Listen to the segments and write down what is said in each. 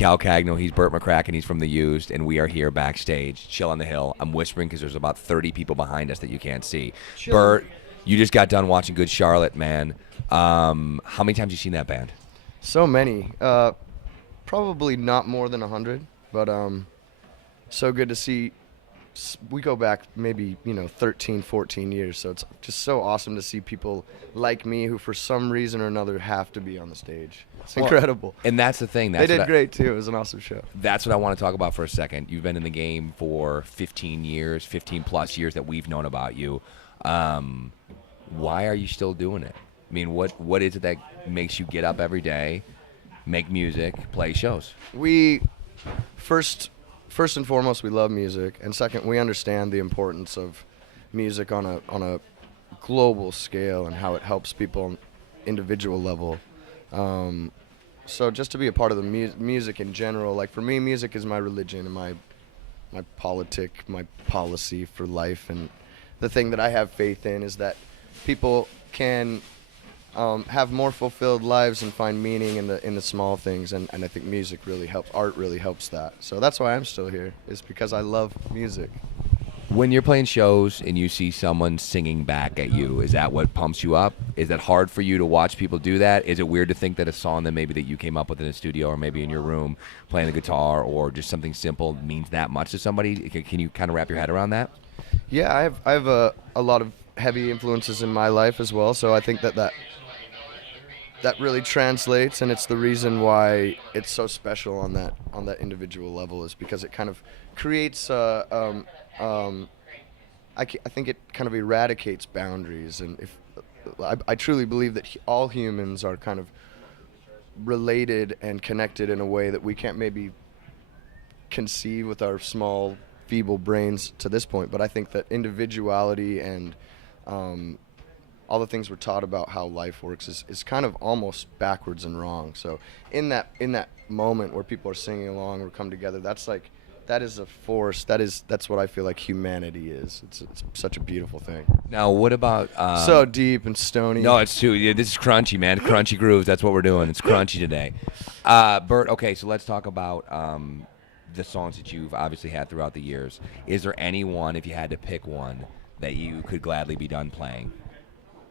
Cal Cagno. He's Burt McCracken. He's from The Used, and we are here backstage, Chill on the Hill. I'm whispering because there's about 30 people behind us that you can't see. Chill. Burt, you just got done watching Good Charlotte, man. How many times have you seen that band? So many. Probably not more than 100, but so good to see. We go back maybe 13, 14 years, so it's just so awesome to see people like me who for some reason or another have to be on the stage. It's incredible. And that's the thing. They did great too. It was an awesome show. That's what I want to talk about for a second. You've been in the game for 15 years, 15 plus years that we've known about you. Why are you still doing it? I mean, what is it that makes you get up every day, make music, play shows? We first and foremost, we love music, and second, we understand the importance of music on a global scale and how it helps people on individual level. So just to be a part of the music in general, like for me, music is my religion and my politic, my policy for life, and the thing that I have faith in is that people can have more fulfilled lives and find meaning in the small things, and I think music really helps. Art really helps that. So that's why I'm still here, is because I love music. When you're playing shows and you see someone singing back at you, is that what pumps you up? Is that hard for you to watch people do that? Is it weird to think that a song that maybe that you came up with in a studio or maybe in your room playing the guitar or just something simple means that much to somebody? Can you kind of wrap your head around that? Yeah, I have a lot of heavy influences in my life as well, so I think that really translates, and it's the reason why it's so special on that individual level, is because it kind of creates I think it kind of eradicates boundaries, and if I truly believe that all humans are kind of related and connected in a way that we can't maybe conceive with our small, feeble brains to this point, but I think that individuality and all the things we're taught about how life works is kind of almost backwards and wrong. So in that moment where people are singing along or come together, that is a force. That's what I feel like humanity is. It's such a beautiful thing. Now, what about so deep and stony? No, it's too. Yeah, this is crunchy, man. Crunchy grooves. That's what we're doing. It's crunchy today. Burt, okay, so let's talk about the songs that you've obviously had throughout the years. Is there anyone, if you had to pick one, that you could gladly be done playing?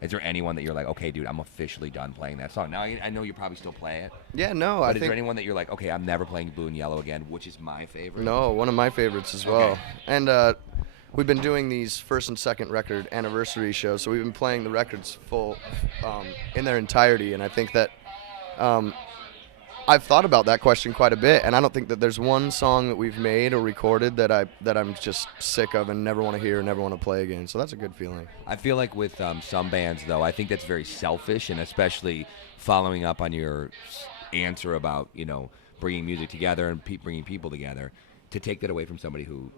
Is there anyone that you're like, okay, dude, I'm officially done playing that song? Now, I know you probably still play it. Yeah, no, But is there anyone that you're like, okay, I'm never playing Blue and Yellow again, which is my favorite? No, one of my favorites as well. Okay. And we've been doing these first and second record anniversary shows, so we've been playing the records full in their entirety, and I think that I've thought about that question quite a bit, and I don't think that there's one song that we've made or recorded that I'm just sick of and never want to hear and never want to play again. So that's a good feeling. I feel like with some bands, though, I think that's very selfish, and especially following up on your answer about, bringing music together and bringing people together, to take that away from somebody who,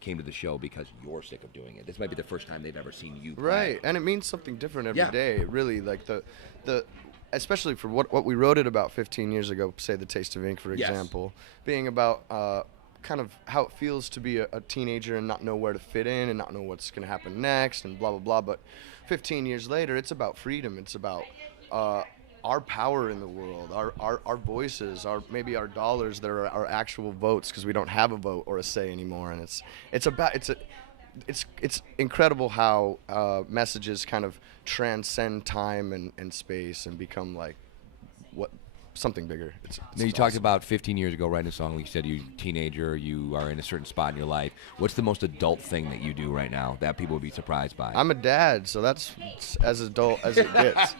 came to the show because you're sick of doing it. This might be the first time they've ever seen you play. Right, and it means something different every day, really. Like especially for what we wrote it about 15 years ago, say The Taste of Ink, for example, being about kind of how it feels to be a teenager and not know where to fit in and not know what's going to happen next and blah, blah, blah. But 15 years later, it's about freedom. It's about our power in the world, our voices, maybe our dollars that are our actual votes, because we don't have a vote or a say anymore. And it's incredible how messages kind of transcend time and space and become like something bigger. Now, you talked about 15 years ago writing a song. Like you said, you're a teenager, you are in a certain spot in your life. What's the most adult thing that you do right now that people would be surprised by? I'm a dad, so that's as adult as it gets.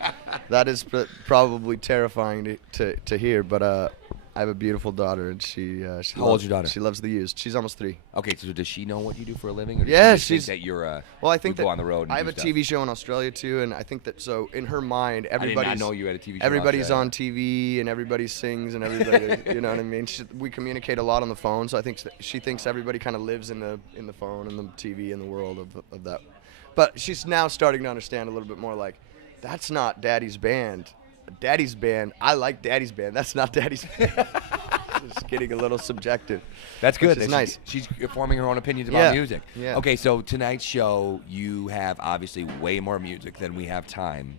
That is probably terrifying to hear, but I have a beautiful daughter, and she How old's your daughter? She loves The Used. She's almost 3. Okay, so does she know what you do for a living? Or does Yeah, she just think that you're well, I think you that go on the road and I have do a stuff? TV show in Australia too, and I think that so in her mind, I did everybody's not know you had a TV show in everybody's Australia. on TV and everybody sings and everybody, you know what I mean? We communicate a lot on the phone, so I think she thinks everybody kind of lives in the phone and the TV and the world of that. But she's now starting to understand a little bit more, like, that's not Daddy's band. Daddy's band, I like Daddy's band. That's not Daddy's band. Just getting a little subjective. That's good. It's nice. She's forming her own opinions about music. Yeah. Okay, so tonight's show, you have obviously way more music than we have time.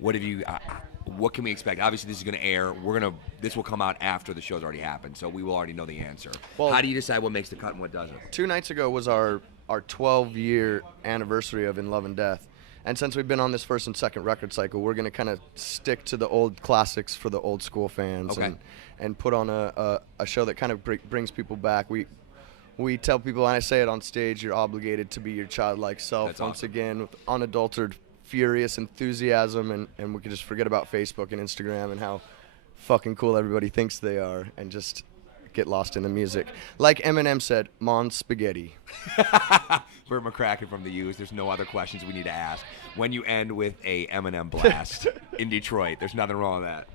What have you? What can we expect? Obviously, this is going to air. This will come out after the show's already happened, so we will already know the answer. Well, how do you decide what makes the cut and what doesn't? 2 nights ago was our 12-year anniversary of In Love and Death. And since we've been on this first and second record cycle, we're going to kind of stick to the old classics for the old school fans, Okay. and put on a show that kind of brings people back. We tell people, and I say it on stage, you're obligated to be your childlike self. That's once awesome. again, with unadulterated, furious enthusiasm, and we can just forget about Facebook and Instagram and how fucking cool everybody thinks they are, and just get lost in the music. Like Eminem said, Mon Spaghetti. Burt McCracken from the U's. There's no other questions we need to ask. When you end with a Eminem blast in Detroit, there's nothing wrong with that.